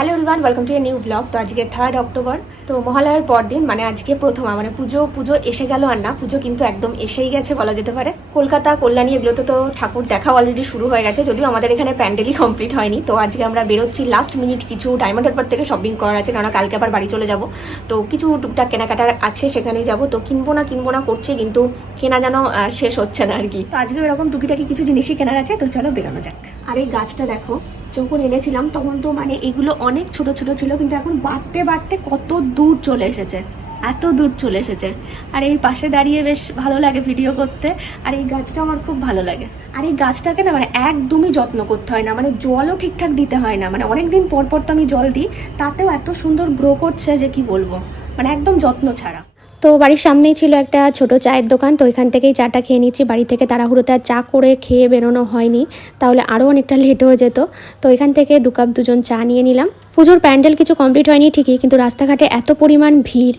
Hello everyone welcome to a new blog তো আজকে third October তো মহালয়ার পর দিন মানে আজকে প্রথম মানে পুজো পুজো এসে গেল আর না, পুজো কিন্তু একদম এসেই গেছে বলা যেতে পারে। কলকাতা, কল্যাণী, এগুলোতে তো ঠাকুর দেখা অলরেডি শুরু হয়ে গেছে, যদিও আমাদের এখানে প্যান্ডেলই কমপ্লিট হয়নি। তো আজকে আমরা বেরোচ্ছি লাস্ট মিনিট কিছু ডায়মন্ড হারবার থেকে শপিং করার আছে কারণ কালকে আবার বাড়ি চলে যাব। তো কিছু টুকটাক কেনাকাটার আছে, সেখানেই যাব। তো কিনবো না কিনবো না করছি, কিন্তু কেনা যেন শেষ হচ্ছে না আর কি। তো আজকে এরকম টুকিটাকি কিছু জিনিসই কেনার আছে, তো চলো বেরোনো যাক। আর এই গাছটা দেখো যখন এনেছিলাম, তখন তো মানে এগুলো অনেক ছোট ছোট ছিল, কিন্তু এখন বাড়তে বাড়তে কত দূর চলে এসেছে, এত দূর চলে এসেছে। আর এই পাশে দাঁড়িয়ে বেশ ভালো লাগে ভিডিও করতে, আর এই গাছটা আমার খুব ভালো লাগে। আর এই গাছটাকে না মানে একদমই যত্ন করতে হয় না মানে জলও ঠিকঠাক দিতে হয় না মানে অনেক দিন পর পর তো আমি জল দিই, তাতেও এত সুন্দর গ্রো করছে যে কি বলব মানে একদম যত্ন ছাড়া। তো বাড়ির সামনেই ছিল একটা ছোট চায়ের দোকান, তো এখান থেকেই চাটা খেয়ে নিচ্ছি। বাড়ি থেকে তাড়াহুড়োতে আর চা করে খেয়ে বেরোনো হয়নি, তাহলে আরও অনেকটা লেট হয়ে যেত। তো এখান থেকে দু কাপ দুজন চা নিয়ে নিলাম। পুজোর প্যান্ডেল কিছু কমপ্লিট হয়নি ঠিকই, কিন্তু রাস্তাঘাটে এত পরিমাণ ভিড়।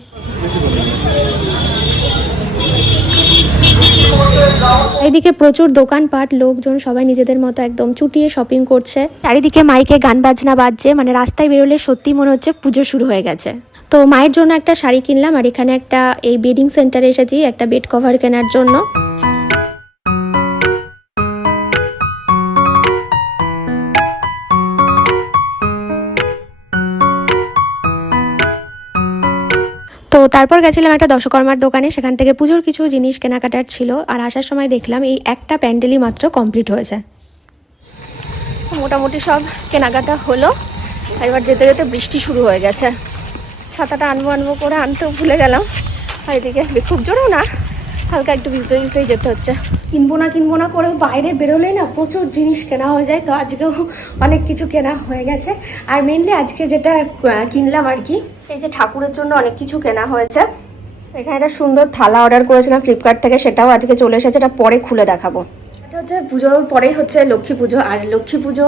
চারিদিকে প্রচুর দোকানপাট, লোকজন সবাই নিজেদের মতো একদম চুটিয়ে শপিং করছে। চারিদিকে মাইকে গান বাজনা বাজছে মানে রাস্তায় বেরোলে সত্যি মনে হচ্ছে পুজো শুরু হয়ে গেছে। তো মায়ের জন্য একটা শাড়ি কিনলাম আর এখানে একটা এই বেডিং সেন্টারে এসেছি একটা বেড কভার কেনার জন্য। তো তারপর গেছিলাম একটা দশকর্মার দোকানে, সেখান থেকে পুজোর কিছু জিনিস কেনাকাটার ছিল আর আসার সময় দেখলাম এই একটা প্যান্ডেলই মাত্র কমপ্লিট হয়েছে। মোটামুটি সব কেনাকাটা হলো। এবার যেতে যেতে বৃষ্টি শুরু হয়ে গেছে। ছাতাটা আনব আনব করে আনতেও ভুলে গেলাম। আর এদিকে খুব জোরেও না, হালকা একটু ভিজতে ভিজতেই যেতে হচ্ছে। কিনবো না কিনবো না করেও বাইরে বেরোলেই না প্রচুর জিনিস কেনা হয়ে যায়, তো আজকেও অনেক কিছু কেনা হয়ে গেছে। আর মেনলি আজকে যেটা কিনলাম আর কি, এই যে ঠাকুরের জন্য অনেক কিছু কেনা হয়েছে। এখানে একটা সুন্দর থালা অর্ডার করেছিলাম ফ্লিপকার্ট থেকে, সেটাও আজকে চলে এসেছে, এটা পরে খুলে দেখাবো। হচ্ছে পুজোর পরেই হচ্ছে লক্ষ্মী পুজো। আর লক্ষ্মী পুজো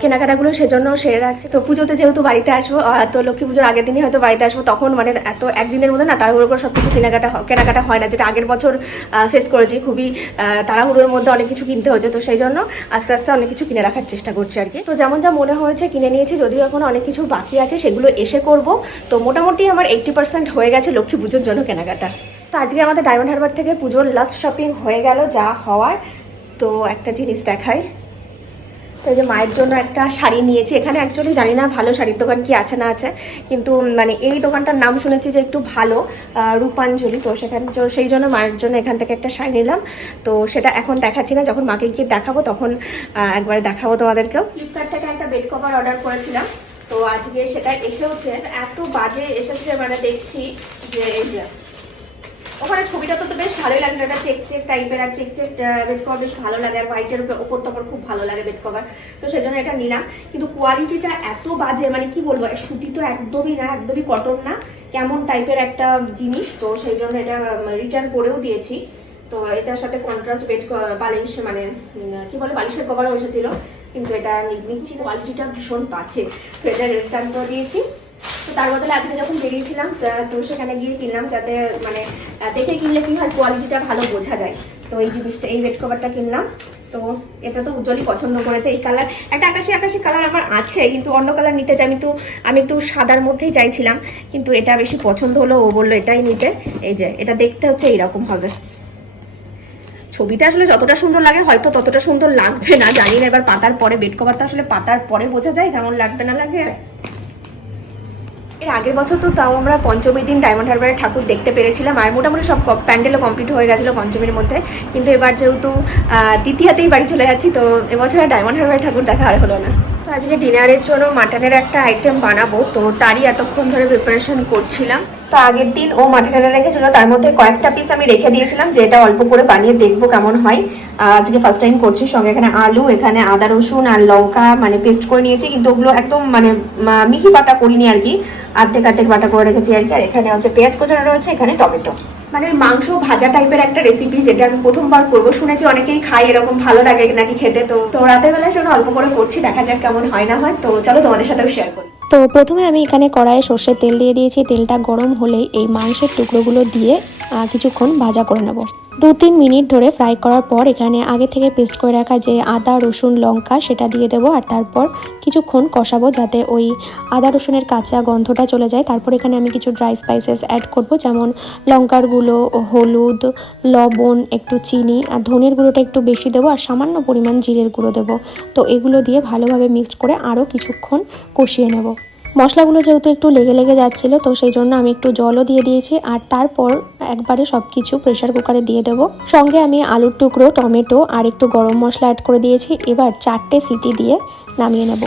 কেনাকাটাগুলো সেজন্য সেরে রাখছে। তো পুজোতে যেহেতু বাড়িতে আসব তো লক্ষ্মী পুজোর আগের দিনই হয়তো বাড়িতে আসব। তখন মানে এত একদিনের মধ্যে না তাড়াহুড়ো করে সব কিছু কেনাকাটা কেনাকাটা হয় না। যেটা আগের বছর ফেস করেছি খুবই তাড়াহুড়োর মধ্যে অনেক কিছু কিনতে হয়েছে। তো সেই জন্য আস্তে আস্তে অনেক কিছু কিনে রাখার চেষ্টা করছি আর কি। তো যেমন যা মনে হয়েছে কিনে নিয়েছি, যদিও এখন অনেক কিছু বাকি আছে, সেগুলো এসে করব। তো মোটামুটি আমার এইটটি পার্সেন্ট হয়ে গেছে লক্ষ্মী পুজোর জন্য কেনাকাটা। তো আজকে আমাদের ডায়মন্ড হারবার থেকে পুজোর লাস্ট শপিং হয়ে গেল যা হওয়ার। তো একটা জিনিস দেখাই। তো যে মায়ের জন্য একটা শাড়ি নিয়েছি। এখানে অ্যাকচুয়ালি জানি না ভালো শাড়ির দোকান কি আছে না আছে, কিন্তু মানে এই দোকানটার নাম শুনেছি যে একটু ভালো রূপাঞ্জলি। তো সেখান সেই জন্য মায়ের জন্য এখান থেকে একটা শাড়ি নিলাম। তো সেটা এখন দেখাচ্ছি না। যখন মাকে গিয়ে দেখাবো তখন একবার দেখাবো তোমাদেরকেও। ফ্লিপকার্ট থেকে একটা বেড কভার অর্ডার করেছিলাম। তো আজকে সেটা এসেওছে। এত বাজে এসেছে মানে দেখছি যে এই যে ওখানে ছবিটা তো বেশ ভালোই লাগল। এটা চেক চেক টাইপের আর চেক চেক বেড কভার বেশ ভালো লাগে আর হোয়াইটের উপরে ওপর তো খুব ভালো লাগে বেড কভার তো সেজন্য এটা নিলাম। কিন্তু কোয়ালিটিটা এত বাজে মানে কি বলব সুতি তো একদমই না, একদমই কটন না, কেমন টাইপের একটা জিনিস। তো সেই জন্য এটা রিটার্ন করেও দিয়েছি। তো এটার সাথে কন্ট্রাস্ট বেড বালিশ মানে কি বলে, বালিশের কভারও এসেছিল। কিন্তু এটা নিচ্ছি কোয়ালিটিটা ভীষণ বাজে। তো এটা রিটার্ন করে দিয়েছি। তার বদলে আজকে যখন বেরিয়েছিলাম, তা- সেখানে গিয়ে কিনলাম, যাতে মানে দেখে কিনলে কি হয় কোয়ালিটিটা ভালো বোঝা যায়। তো এই জিনিসটা, এই বেড কভারটা কিনলাম। তো এটা তো উজ্জ্বলই পছন্দ করেছে। এই কালার একটা আকাশি আকাশি কালার আমার আছে, কিন্তু অন্য কালার নিতে চাই, আমি তো, আমি একটু সাদার মধ্যেই চাইছিলাম, কিন্তু এটা বেশি পছন্দ হলো, ও বলল এটাই নিতে। এই যে, এটা দেখতে হচ্ছে এইরকম হবে ছবিটা আসলে যতটা সুন্দর লাগে, হয়তো ততটা সুন্দর লাগবে না, জানি না, এবার পাতার পরে বেড কভার তো আসলে পাতার পরে বোঝা যায়, কেমন লাগবে না লাগে। এর আগের বছর তো তাও আমরা পঞ্চমীর দিন ডায়মন্ড হারবারের ঠাকুর দেখতে পেরেছিলাম আর মোটামুটি সব প্যান্ডেলও কমপ্লিট হয়ে গেছিল পঞ্চমীর মধ্যে। কিন্তু এবার যেহেতু দ্বিতীয়াতেই বাড়ি চলে যাচ্ছি, তো এবছর আর ডায়মন্ড হারবারের ঠাকুর দেখা আর হলো না। তো আজকে ডিনারের জন্য মাটনের একটা আইটেম বানাবো। তো তারই এতক্ষণ ধরে প্রিপারেশন করছিলাম। তো আগের দিন ও মাটন এনে রেখেছিল তার মধ্যে কয়েকটা পিস আমি রেখে দিয়েছিলাম যে এটা অল্প করে বানিয়ে দেখব কেমন হয়। আজকে ফার্স্ট টাইম করছি, সঙ্গে এখানে আলু, এখানে আদা, রসুন আর লঙ্কা মানে পেস্ট করে নিয়েছি, কিন্তু ওগুলো একদম মানে মিহি বাটা করিনি আর কি। আর্ধেক অর্ধেক বাটা করে রেখেছি আর কি, আর এখানে হচ্ছে পেঁয়াজ কোচানো রয়েছে, এখানে টমেটো। মানে মাংস ভাজা টাইপের একটা রেসিপি যেটা আমি প্রথমবার করব। শুনেছি অনেকেই খাই এরকম ভালো লাগে নাকি খেতে, তো তো রাতের বেলায় সেটা অল্প করে করছি, দেখা যাক কেমন হয় না হয়। তো চলো তোমাদের সাথেও শেয়ার করি। তো প্রথমে আমি এখানে কড়াইয়ে সর্ষের তেল দিয়ে দিয়েছি। তেলটা গরম হলেই এই মাংসের টুকরোগুলো দিয়ে কিছুক্ষণ ভাজা করে নেব। দু তিন মিনিট ধরে ফ্রাই করার পর এখানে আগে থেকে পেস্ট করে রাখা যে আদা, রসুন, লঙ্কা সেটা দিয়ে দেবো আর তারপর কিছুক্ষণ কষাবো যাতে ওই আদা, রসুনের কাঁচা গন্ধটা চলে যায়। তারপর এখানে আমি কিছু ড্রাই স্পাইসেস অ্যাড করব, যেমন লঙ্কার গুঁড়ো, হলুদ, লবণ, একটু চিনি আর ধনের গুঁড়োটা একটু বেশি দেবো আর সামান্য পরিমাণ জিরের গুঁড়ো দেবো। তো এগুলো দিয়ে ভালোভাবে মিক্সড করে আরও কিছুক্ষণ কষিয়ে নেব। মশলাগুলো যেহেতু একটু লেগে লেগে যাচ্ছিল, তো সেই জন্য আমি একটু জলও দিয়ে দিয়েছি। আর তারপর একবারে সব কিছু প্রেশার কুকারে দিয়ে দেব। সঙ্গে আমি আলুর টুকরো, টমেটো আর একটু গরম মশলা অ্যাড করে দিয়েছি। এবার চারটে সিটি দিয়ে নামিয়ে নেব।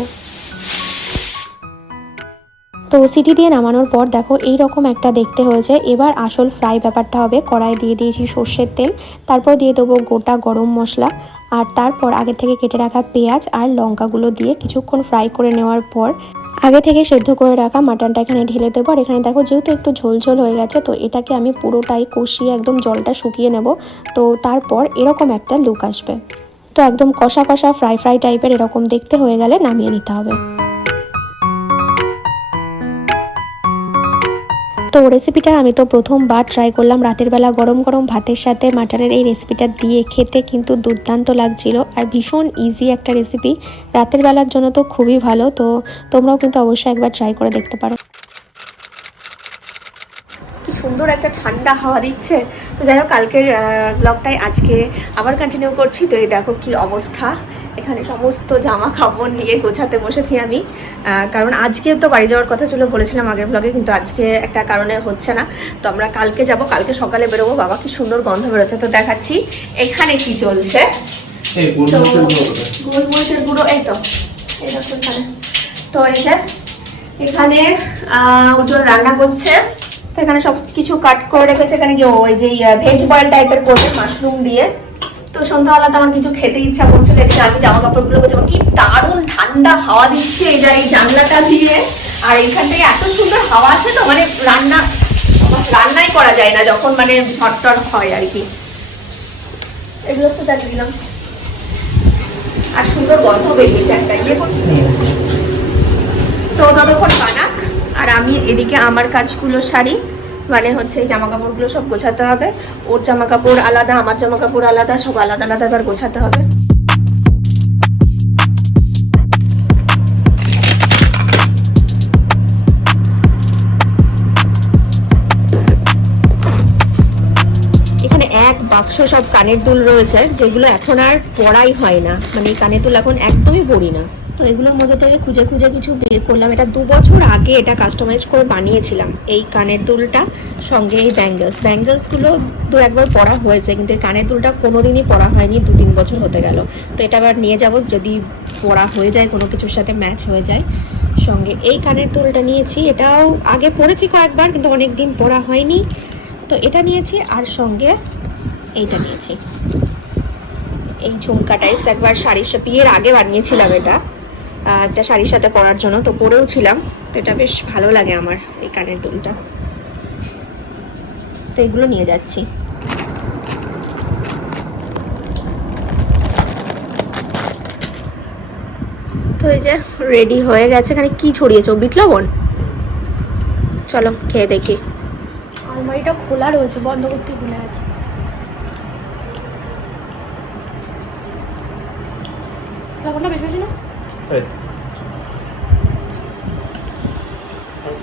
তো সিটি দিয়ে নামানোর পর দেখো এই রকম একটা দেখতে হয়েছে। এবার আসল ফ্রাই ব্যাপারটা হবে, কড়াই দিয়ে দিয়েছি সর্ষের তেল, তারপর দিয়ে দেবো গোটা গরম মশলা, আর তারপর আগে থেকে কেটে রাখা পেঁয়াজ আর লঙ্কাগুলো দিয়ে কিছুক্ষণ ফ্রাই করে নেওয়ার পর আগে থেকে সেদ্ধ করে রাখা মাটনটা এখানে ঢেলে দেবো। আর এখানে দেখো যেহেতু একটু ঝোল ঝোল হয়ে গেছে, তো এটাকে আমি পুরোটাই কষিয়ে একদম জলটা শুকিয়ে নেব। তো তারপর এরকম একটা লুক আসবে। তো একদম কষা কষা ফ্রাই ফ্রাই টাইপের এরকম দেখতে হয়ে গেলে নামিয়ে নিতে হবে। তো রেসিপিটা আমি তো প্রথমবার ট্রাই করলাম। রাতের বেলা গরম গরম ভাতের সাথে মাটনের এই রেসিপিটা দিয়ে খেতে কিন্তু দুর্দান্ত লাগছিল আর ভীষণ ইজি একটা রেসিপি রাতের বেলার জন্য তো খুবই ভালো, তো তোমরাও কিন্তু অবশ্যই একবার ট্রাই করে দেখতে পারো। কি সুন্দর একটা ঠান্ডা হাওয়া দিচ্ছে। তো যাই হোক, কালকের ব্লগটাই আজকে আবার কন্টিনিউ করছি। তো এই দেখো কি অবস্থা। এখানে সমস্ত জামা কাপড় নিয়ে গোছাতে বসেছি আমি। কারণ আজকে তো বাড়ি যাওয়ার কথা ছিল বলেছিলাম আগের ব্লগে কিন্তু আজকে একটা কারণে হচ্ছে না। তো আমরা কালকে যাব কালকে সকালে বেরোবো। বাবা কি সুন্দর গন্ধ বেরোচ্ছে তো দেখাচ্ছি। এখানে কি চলছে? তো গোলমরিচের গুঁড়ো এই তো এই তো এই যে এখানে আহ, উজ্জ্বল রান্না করছে। তো এখানে সব কিছু কাট করে রেখেছে। এখানে কি ওই যে ভেজ বয়েল টাইপের করবে মাশরুম দিয়ে। তো সন্ধ্যাবেলা তো আমার কিছু খেতে ইচ্ছা করছিল এদিকে আমি জামা কাপড়গুলো গোছাবো। কি দারুণ ঠান্ডা হাওয়া দিচ্ছে এটা এই জানলাটা দিয়ে। আর এখান থেকে এত সুন্দর হাওয়া আছে তো মানে রান্না, রান্নাই করা যায় না যখন মানে ঝটটট হয় আর কি। এগুলো তো চালিয়ে দিলাম। আর সুন্দর গন্ধ বেরিয়েছে একটা ইয়ে তো ততক্ষণ বানাক, আর আমি এদিকে আমার কাজগুলো সারি। মানে হচ্ছে এই জামা কাপড়গুলো সব গোছাতে হবে। ওর জামা কাপড় আলাদা, আমার জামা কাপড় আলাদা, সব আলাদা আলাদা এবার গোছাতে হবে। বাক্স সব কানের দুল রয়েছে, যেগুলো এখন আর পরাই হয় না। মানে এই কানের দুল এখন একদমই পড়ি না। তো এগুলোর মধ্যে থেকে খুঁজে খুঁজে কিছু বের করলাম। এটা দু বছর আগে এটা কাস্টমাইজ করে বানিয়েছিলাম, এই কানের দুলটা, সঙ্গে এই ব্যাঙ্গেলস ব্যাঙ্গেলসগুলো দু একবার পরা হয়েছে, কিন্তু এই কানের দুলটা কোনোদিনই পরা হয়নি, দু তিন বছর হতে গেল। তো এটা আবার নিয়ে যাব, যদি পরা হয়ে যায়, কোনো কিছুর সাথে ম্যাচ হয়ে যায়। সঙ্গে এই কানের দুলটা নিয়েছি, এটাও আগে পরেছি কয়েকবার, কিন্তু অনেক দিন পরা হয়নি। তো এটা নিয়েছি, আর সঙ্গে এইটা নিয়েছি। এই ঝুমকা টাইপস একবার শাড়ির সাথে আগে বানিয়েছিলাম এটা। একটা শাড়ির সাথে পরার জন্য তো পরেও ছিলাম। তো এটা বেশ ভালো লাগে আমার এই কানের দুলটা। তো এগুলো নিয়ে যাচ্ছি। তো এই যে রেডি হয়ে গেছে। এখানে কি ছড়িয়েছো বিট, লবণ? চলো, খেয়ে দেখি। আলমারিটা খোলা রয়েছে, বন্ধ করতে ভুলে গেছি। লবণটা বেশি বেশি না এই।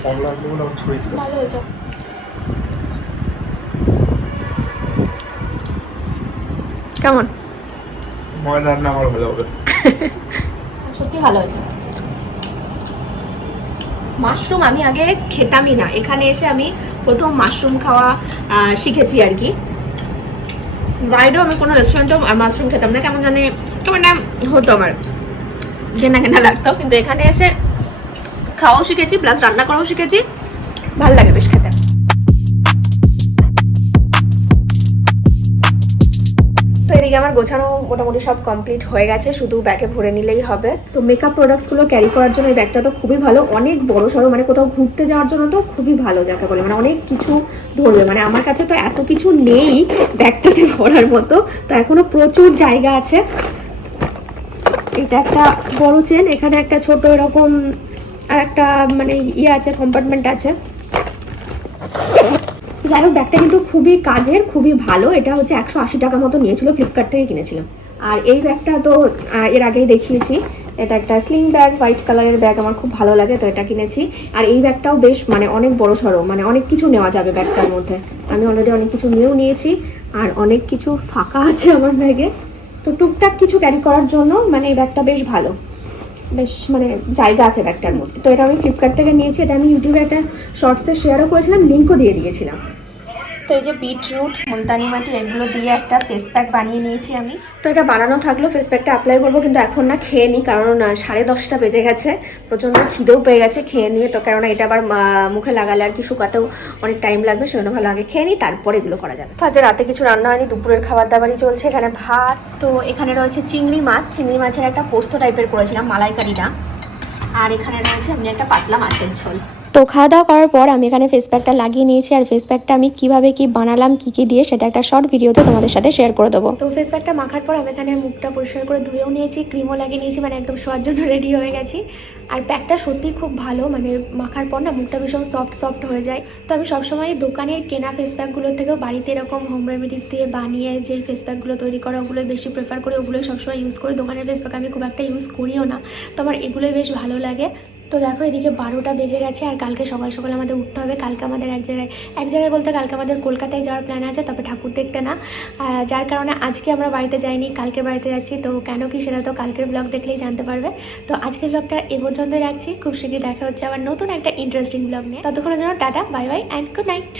ভালো হয়েছে। কেমন? রান্না আমার ভালো হবে। সত্যি ভালো হয়েছে। মাশরুম আমি আগে খেতামই না। এখানে এসে আমি প্রথম মাশরুম খাওয়া শিখেছি আর কি। বাইরেও আমি কোনো রেস্টুরেন্টেও মাশরুম খেতাম না। কেমন জানে কেমন না হতো আমার। ঘেনা ঘেনা লাগতো। কিন্তু এখানে এসে খাওয়াও শিখেছি প্লাস রান্না করাও শিখেছি। ভালো লাগে বেশ খেতে। তো এদিকে আমার গোছানো মোটামুটি সব কমপ্লিট হয়ে গেছে, শুধু ব্যাগে ভরে নিলেই হবে। তো মেকআপ প্রোডাক্টসগুলো ক্যারি করার জন্য এই ব্যাগটা তো খুবই ভালো, অনেক বড় সড়ো মানে কোথাও ঘুরতে যাওয়ার জন্য তো খুবই ভালো যাকে বলে মানে অনেক কিছু ধরবে। মানে আমার কাছে তো এত কিছু নেই ব্যাগটাতে ভরার মতো, তো এখনও প্রচুর জায়গা আছে। এটা একটা বড় চেন এখানে একটা ছোট এরকম আর একটা মানে ইয়ে আছে কম্পার্টমেন্ট আছে। যাই হোক ব্যাগটা কিন্তু খুবই কাজের, খুবই ভালো। এটা হচ্ছে একশো আশি টাকা মতো নিয়েছিল ফ্লিপকার্ট থেকে কিনেছিলাম। আর এই ব্যাগটা তো এর আগেই দেখিয়েছি। এটা একটা স্লিং ব্যাগ হোয়াইট কালারের ব্যাগ আমার খুব ভালো লাগে, তো এটা কিনেছি। আর এই ব্যাগটাও বেশ মানে অনেক বড় সড়ো মানে অনেক কিছু নেওয়া যাবে ব্যাগটার মধ্যে। আমি অলরেডি অনেক কিছু নিয়েও নিয়েছি, আর অনেক কিছু ফাঁকা আছে আমার ব্যাগে তো টুকটাক কিছু ক্যারি করার জন্য মানে এই ব্যাগটা বেশ ভালো। বেশ মানে জায়গা আছে ব্যাগটার মধ্যে। তো এটা আমি ফ্লিপকার্ট থেকে নিয়েছি, এটা আমি ইউটিউবে একটা শর্টসে শেয়ারও করেছিলাম লিঙ্কও দিয়ে দিয়েছিলাম। তো এই যে বিটরুট মুলতানি মাটি এগুলো দিয়ে একটা ফেস প্যাক বানিয়ে নিয়েছি আমি। তো এটা বানানো থাকল ফেস প্যাকটা অ্যাপ্লাই করব কিন্তু এখন না খেয়ে নিই কারণ সাড়ে দশটা বেজে গেছে প্রচণ্ড খিদেও পেয়ে গেছে খেয়ে নিয়ে তো কেননা এটা আবার মুখে লাগালে আর কি শুকাতেও অনেক টাইম লাগবে সেজন্য ভালো আগে খেয়ে নিই তারপরে এগুলো করা যাবে। তো আজ রাতে কিছু রান্না হয়নি দুপুরের খাবার দাবারই চলছে এখানে ভাত তো এখানে রয়েছে চিংড়ি মাছ। চিংড়ি মাছের একটা পোস্ত টাইপের করেছিলাম মালাইকারিটা। আর এখানে রয়েছে এমনি একটা পাতলা মাছের ঝোল। তো খাওয়া দাওয়া করার পর আমি এখানে ফেস প্যাকটা লাগিয়ে নিয়েছি। আর ফেস প্যাকটা আমি কীভাবে কি বানালাম, কি কি দিয়ে, সেটা একটা শর্ট ভিডিওতে তোমাদের সাথে শেয়ার করে দেবো। তো ফেস প্যাকটা মাখার পর আমি এখানে মুখটা পরিষ্কার করে ধুয়েও নিয়েছি ক্রিমও লাগিয়ে নিয়েছি মানে একদম শোয়ার জন্য রেডি হয়ে গেছি। আর প্যাকটা সত্যিই খুব ভালো মানে মাখার পর না মুখটা ভীষণ সফট সফট হয়ে যায়। তো আমি সবসময় দোকানের কেনা ফেস প্যাকগুলোর থেকেও বাড়িতে এরকম হোম রেমেডিস দিয়ে বানিয়ে যে ফেস প্যাকগুলো তৈরি করা, ওগুলো বেশি প্রেফার করি, ওগুলোই সবসময় ইউজ করি। দোকানের ফেস প্যাক আমি খুব একটা ইউজ করিও না। তো আমার এগুলোই বেশ ভালো লাগে। তো দেখো, এদিকে বারোটা বেজে গেছে আর কালকে সকাল সকাল আমাদের উঠতে হবে। কালকে আমাদের এক জায়গায় এক জায়গায় বলতে কালকে আমাদের কলকাতায় যাওয়ার প্ল্যান আছে, তবে ঠাকুর দেখতে না। যার কারণে আজকে আমরা বাড়িতে যাইনি, কালকে বাড়িতে যাচ্ছি। তো কেন কি সেটা তো কালকের ব্লগ দেখলেই জানতে পারবে। তো আজকের ব্লগটা এ পর্যন্তই রাখছি। খুব শীঘ্রই দেখা হচ্ছে আবার নতুন একটা ইন্টারেস্টিং ব্লগ নিয়ে। ততক্ষণের জন্য tata bye bye and good night